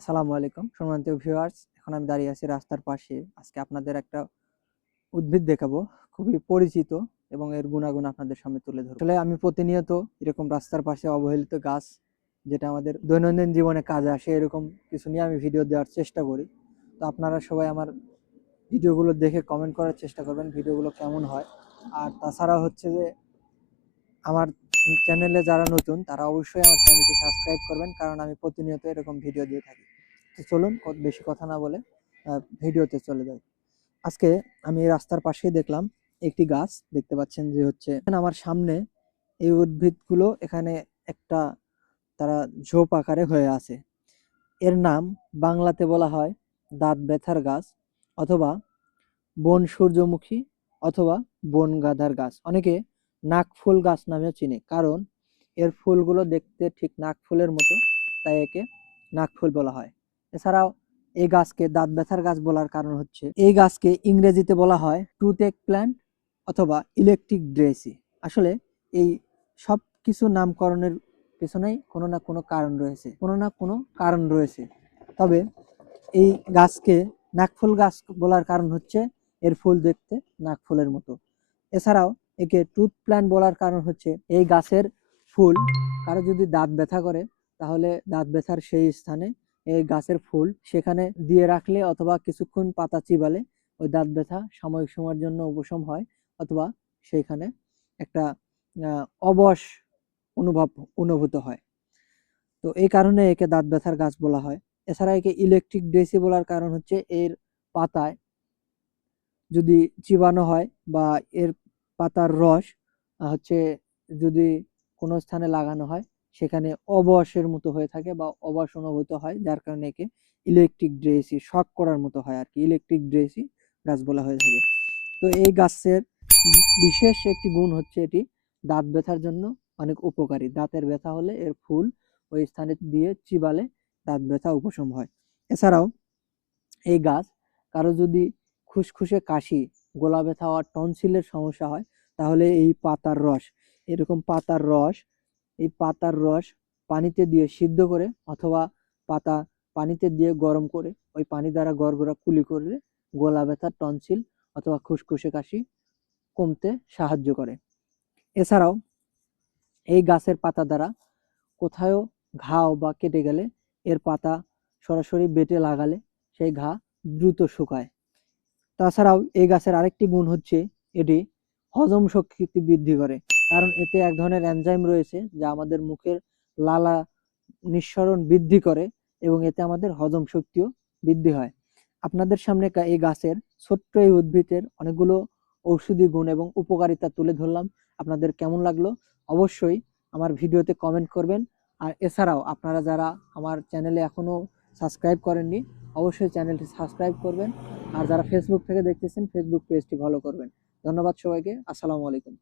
আসসালামু আলাইকুম সম্মানিত ভিউয়ার্স। এখন আমি দাঁড়িয়ে আছি রাস্তার পাশে। আজকে আপনাদের একটা উদ্ভিদ দেখাবো, খুবই পরিচিত এবং এর গুণাগুণ আপনাদের সামনে তুলে ধরবো। আসলে আমি প্রতিনিয়ত এরকম রাস্তার পাশে অবহেলিত গাছ, যেটা আমাদের দৈনন্দিন জীবনে কাজে আসে, এরকম কিছু নিয়ে আমি ভিডিও দেওয়ার চেষ্টা করি। তো আপনারা সবাই আমার ভিডিওগুলো দেখে কমেন্ট করার চেষ্টা করবেন ভিডিওগুলো কেমন হয়। আর তাছাড়া হচ্ছে যে আমার চ্যানেলে যারা নতুন তারা অবশ্যই আমার চ্যানেলটি সাবস্ক্রাইব করবেন, কারণ আমি প্রতিনিয়ত এরকম ভিডিও দিয়ে থাকি। তো চলুন বেশি কথা না বলে ভিডিওতে চলে যাই। আজকে আমি রাস্তার পাশেই দেখলাম একটি গাছ, দেখতে পাচ্ছেন যে হচ্ছে আমার সামনে এই উদ্ভিদগুলো এখানে একটা তারা ঝোপ আকারে হয়ে আছে। এর নাম বাংলাতে বলা হয় দাঁত ব্যথার গাছ, অথবা বন সূর্যমুখী, অথবা বন গাধার গাছ। অনেকে নাকফুল গাছ নামেও চিনে, কারণ এর ফুলগুলো দেখতে ঠিক নাকফুলের মতো, তাই একে নাকফুল বলা হয়। এছাড়াও এই গাছকে দাঁত ব্যথার গাছ বলার কারণ হচ্ছে এই গাছকে ইংরেজিতে বলা হয় টুথেক প্ল্যান্ট অথবা ইলেকট্রিক ড্রেসি। আসলে এই সব কিছু নামকরণের পেছনেই কোনো না কোনো কারণ রয়েছে। তবে এই গাছকে নাকফুল গাছ বলার কারণ হচ্ছে এর ফুল দেখতে নাকফুলের মতো। এছাড়াও একে টুথ প্ল্যান্ট বলার কারণ হচ্ছে এই গাছের ফুল কারো যদি দাঁত ব্যথা করে, তাহলে দাঁত ব্যথার সেই স্থানে এই গাছের ফুল সেখানে দিয়ে রাখলে অথবা কিছুক্ষণ পাতা চিবালে ওই দাঁত ব্যথা সাময়িক সময়ের জন্য উপশম হয়, অথবা সেইখানে একটা অবশ অনুভূত হয়। তো এই কারণে একে দাঁত ব্যথার গাছ বলা হয়। এছাড়া একে ইলেকট্রিক ড্রেসি বলার কারণ হচ্ছে এর পাতায় যদি চিবানো হয় বা এর পাতার রস হচ্ছে যদি কোনো স্থানে লাগানো হয়, সেখানে অবশের মতো হয়ে থাকে বা অবশ অনুভূত হয়, যার কারণে একে ইলেকট্রিক ড্রেসি শক করার মতো হয় আর কি, ইলেকট্রিক ড্রেসি গাছ বলা হয়ে থাকে। তো এই গাছের বিশেষ একটি গুণ হচ্ছে এটি দাঁত ব্যথার জন্য অনেক উপকারী। দাঁতের ব্যথা হলে এর ফুল ওই স্থানে দিয়ে চিবালে দাঁত ব্যথা উপশম হয়। এছাড়াও এই গাছ কারো যদি খুসখুসে কাশি, গলা ব্যথা আর টনসিলের সমস্যা হয়, তাহলে এই পাতার রস পানিতে দিয়ে সিদ্ধ করে অথবা পাতা পানিতে দিয়ে গরম করে ওই পানি দ্বারা গড়গড়া কুলি করলে গলা ব্যথা, টনসিল অথবা খুসখুসে কাশি কমতে সাহায্য করে। এছাড়াও এই গাছের পাতা দ্বারা কোথাও ঘাও বা কেটে গেলে এর পাতা সরাসরি বেটে লাগালে সেই ঘা দ্রুত শুকায়। তাছাড়াও এই গাছের আরেকটি গুণ হচ্ছে এটি হজম শক্তি বৃদ্ধি করে, কারণ এতে এক ধরনের এনজাইম রয়েছে যা আমাদের মুখের লালা নিঃসরণ বৃদ্ধি করে এবং এতে আমাদের হজম শক্তিও বৃদ্ধি হয়। আপনাদের সামনে এই গাছের ছোট্ট এই উদ্ভিদের অনেকগুলো ঔষধি গুণ এবং উপকারিতা তুলে ধরলাম। আপনাদের কেমন লাগলো অবশ্যই আমার ভিডিওতে কমেন্ট করবেন। আর এছাড়াও আপনারা যারা আমার চ্যানেলে এখনো সাবস্ক্রাইব করেননি, অবশ্যই চ্যানেলটি সাবস্ক্রাইব করবেন। আর যারা ফেসবুক থেকে দেখতেছেন, ফেসবুক পেজটি ফলো করবেন। ধন্যবাদ সবাইকে। আসসালামু আলাইকুম।